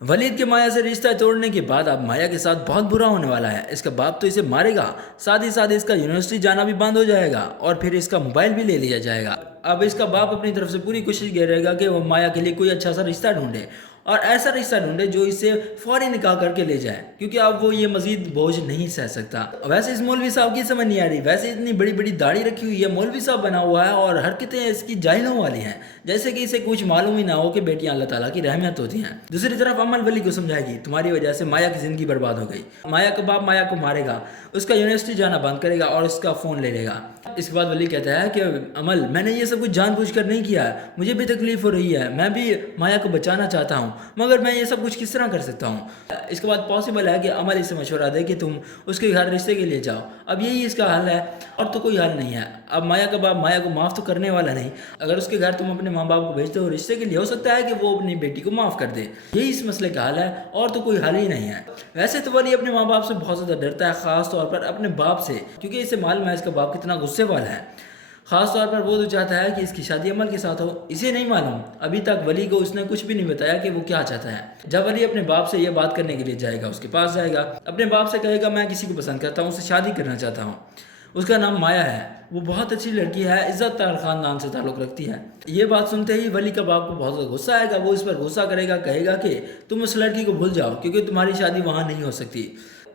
ولید کے مایا سے رشتہ توڑنے کے بعد اب مایا کے ساتھ بہت برا ہونے والا ہے۔ اس کا باپ تو اسے مارے گا، ساتھ ہی ساتھ اس کا یونیورسٹی جانا بھی بند ہو جائے گا اور پھر اس کا موبائل بھی لے لیا جائے گا۔ اب اس کا باپ اپنی طرف سے پوری کوشش کر رہے گا کہ وہ مایا کے لیے کوئی اچھا سا رشتہ ڈھونڈے اور ایسا رشتہ ڈھونڈے جو اسے فوری نکاح کر کے لے جائے، کیونکہ اب وہ یہ مزید بوجھ نہیں سہ سکتا۔ ویسے اس مولوی صاحب کی سمجھ نہیں آ رہی، ویسے اتنی بڑی بڑی داڑھی رکھی ہوئی ہے، مولوی صاحب بنا ہوا ہے اور حرکتیں اس کی جاہلوں والی ہیں، جیسے کہ اسے کچھ معلوم ہی نہ ہو کہ بیٹیاں اللہ تعالیٰ کی رحمت ہوتی ہیں۔ دوسری طرف امل ولی کو سمجھائے گی تمہاری وجہ سے مایا کی زندگی برباد ہو گئی، مایا کا باپ مایا کو مارے گا، اس کا یونیورسٹی جانا بند کرے گا اور اس کا فون لے لے گا۔ اس کے بعد ولی کہتا ہے کہ امل میں نے یہ سب کچھ جان بوجھ کر نہیں کیا ہے، مجھے بھی تکلیف ہو رہی ہے، میں بھی مایا کو بچانا چاہتا ہوں، مگر میں یہ سب کچھ کس طرح کر سکتا ہوں۔ اس کے بعد پاسبل ہے کہ امل اسے مشورہ دے کہ تم اس کے گھر رشتے کے لیے جاؤ، اب یہی اس کا حل ہے اور تو کوئی حل نہیں ہے۔ اب مایا کا باپ مایا کو معاف تو کرنے والا نہیں، اگر اس کے گھر تم اپنے ماں باپ کو بھیجتے ہو رشتے کے لیے، ہو سکتا ہے کہ وہ اپنی بیٹی کو معاف کر دے، یہی اس مسئلے کا حل ہے اور تو کوئی حل ہی نہیں ہے۔ ویسے تو ولی اپنے ماں باپ سے بہت زیادہ ڈرتا ہے، خاص طور پر اپنے باپ سے، کیونکہ اسے معلوم ہے اس کا باپ کتنا غصے والا ہے۔ خاص طور پر وہ تو چاہتا ہے کہ اس کی شادی عمل کے ساتھ ہو، اسے نہیں معلوم ابھی تک ولی کو اس نے کچھ بھی نہیں بتایا کہ وہ کیا چاہتا ہے۔ جب ولی اپنے باپ سے یہ بات کرنے کے لیے جائے گا، اس کے پاس جائے گا، اپنے باپ سے کہے گا میں کسی کو پسند کرتا ہوں، اس سے شادی کرنا چاہتا ہوں، اس کا نام مایا ہے، وہ بہت اچھی لڑکی ہے، عزت دار خاندان سے تعلق رکھتی ہے۔ یہ بات سنتے ہی ولی کا باپ کو بہت زیادہ غصہ آئے گا، وہ اس پر غصہ کرے گا، کہے گا کہ تم اس لڑکی کو بھول جاؤ کیونکہ تمہاری شادی وہاں نہیں ہو سکتی،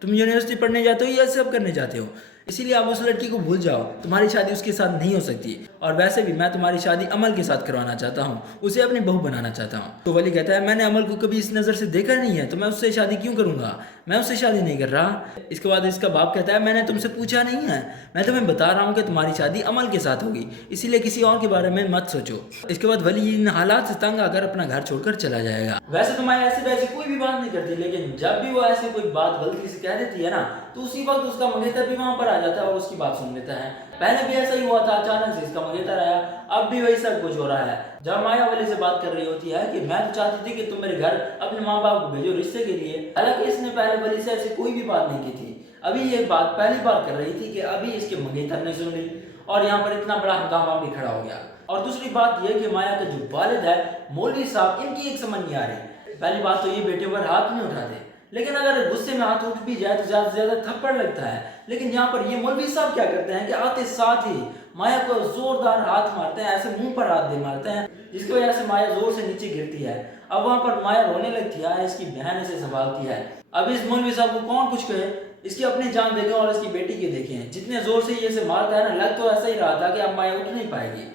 تم یونیورسٹی پڑھنے جاتے ہو یا سب کرنے جاتے ہو، اسی لیے آپ اس لڑکی کو بھول جاؤ، تمہاری شادی اس کے ساتھ نہیں ہو سکتی، اور ویسے بھی میں تمہاری شادی عمل کے ساتھ کروانا چاہتا ہوں، اسے اپنی بہو بنانا چاہتا ہوں۔ تو ولی کہتا ہے میں نے عمل کو کبھی اس نظر سے دیکھا نہیں ہے تو میں اس سے شادی کیوں کروں گا، میں اس سے شادی نہیں کر رہا۔ اس کے بعد اس کا باپ کہتا ہے میں نے تم سے پوچھا نہیں ہے، میں تمہیں بتا رہا ہوں کہ تمہاری شادی عمل کے ساتھ ہوگی، اسی لیے کسی اور کے بارے میں مت سوچو۔ اس کے بعد ولی ان حالات سے تنگ آ کر اپنا گھر چھوڑ کر چلا جائے گا۔ ویسے تو میں ایسے ویسے کوئی بھی بات نہیں کرتی، لیکن جب بھی وہ ایسی کوئی بات غلطی سے کہہ دیتی ہے نا تو اسی وقت اس کا منگیتر بھی وہاں پر آ جاتا ہے اور اس کی بات سن لیتا ہے۔ پہلے بھی ایسا ہی ہوا تھا، اچانک سے اس کا منگیتر آیا، اب بھی وہی سب کچھ ہو رہا ہے۔ جب مایا ولی سے بات کر رہی ہوتی ہے کہ میں تو چاہتی تھی کہ تم میرے گھر اپنے ماں باپ کو بھیجو رشتے کے لیے، حالانکہ اس نے پہلے ولی سے ایسی کوئی بھی بات نہیں کی تھی، ابھی یہ بات پہلی بار کر رہی تھی کہ ابھی اس کے منگیتر نے سن لی اور یہاں پر اتنا بڑا ہنگامہ بھی کھڑا ہو گیا۔ اور دوسری بات یہ کہ مایا کا جو والد ہے مولوی صاحب، ان کی ایک سمجھ نہیں آ رہی۔ پہلی بات تو یہ بیٹے پر ہاتھ نہیں اٹھاتے، لیکن اگر غصے میں ہاتھ اٹھ بھی جائے تو زیادہ سے زیادہ تھپڑ لگتا ہے، لیکن یہاں پر یہ مولوی صاحب کیا کرتے ہیں کہ آتے ساتھ ہی مایا کو زوردار ہاتھ مارتے ہیں، ایسے منہ پر ہاتھ دے مارتے ہیں جس کی وجہ سے مایا زور سے نیچے گرتی ہے۔ اب وہاں پر مایا رونے لگتی ہے، اس کی بہن اسے سنبھالتی ہے۔ اب اس مولوی صاحب کو کون کچھ کہے، اس کی اپنی جان دیکھیں اور اس کی بیٹی کی دیکھیں، جتنے زور سے یہ اسے مارتا ہے نا، لگ تو ایسا ہی رہا تھا کہ اب مایا اٹھ نہیں پائے گی۔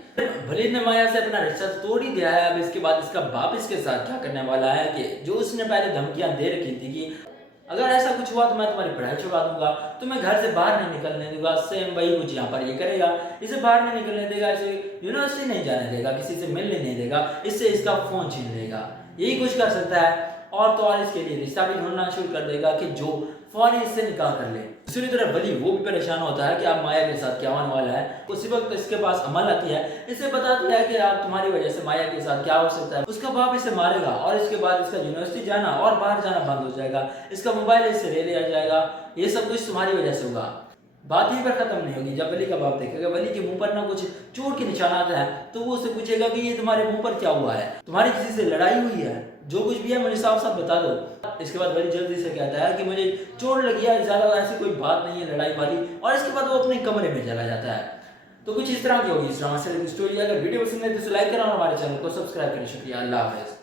ولید نے مایا سے اپنا رشتہ توڑ ہی دیا ہے، اب اس کے بعد اس کا باپ اس کے ساتھ کیا کرنے والا ہے کہ جو اس نے پہلے دھمکیاں دے رکھی تھی کہ اگر ایسا کچھ ہوا تو میں تمہاری پڑھائی چھڑوا دوں گا، تمہیں گھر سے باہر نہیں نکلنے دوں گا، سیم وہی کچھ یہاں پر یہ کرے گا، اسے باہر نہیں نکلنے دے گا، اسے یونیورسٹی نہیں جانے دے گا، کسی سے ملنے نہیں دے گا، اس سے اس کا فون چھین لے گا، یہی کچھ کر سکتا ہے، اور تو اور اس کے لیے رشتہ بھی ڈھونڈنا شروع کر دے گا کہ جو فوری اس سے نکاح کر لے۔ دوسری طرف ولی وہ بھی پریشان ہوتا ہے کہ اب مایا کے ساتھ کیا ہونے والا ہے۔ اسی وقت اس کے پاس عمل آتی ہے، اسے بتاتی ہے کہ اب تمہاری وجہ سے مایا کے ساتھ کیا ہو سکتا ہے، اس کا باپ اسے مارے گا اور اس کے بعد اس کا یونیورسٹی جانا اور باہر جانا بند ہو جائے گا، اس کا موبائل اس سے لے لیا جائے گا، یہ سب کچھ تمہاری وجہ سے ہوگا۔ بات ہی پر ختم نہیں ہوگی، جب ولی کا باپ دیکھے گا ولی کے منہ پر نہ کچھ چوٹ کے نشانات ہیں تو وہ اسے پوچھے گا کہ یہ تمہارے منہ پر کیا ہوا ہے، تمہاری کسی سے لڑائی ہوئی ہے، جو کچھ بھی ہے مجھے صاف صاف بتا دو۔ اس کے بعد ولی جلدی سے کہتا ہے کہ مجھے چوٹ لگی ہے، زیادہ ایسی کوئی بات نہیں ہے لڑائی والی، اور اس کے بعد وہ اپنے کمرے میں چلا جاتا ہے۔ تو کچھ اس طرح کی ہوگی اس ڈرامہ سے اسٹوری۔ اگر ویڈیو پسند ہے تو لائک کرنا اور ہمارے چینل کو سبسکرائب کریں۔ شکریہ، اللہ حافظ۔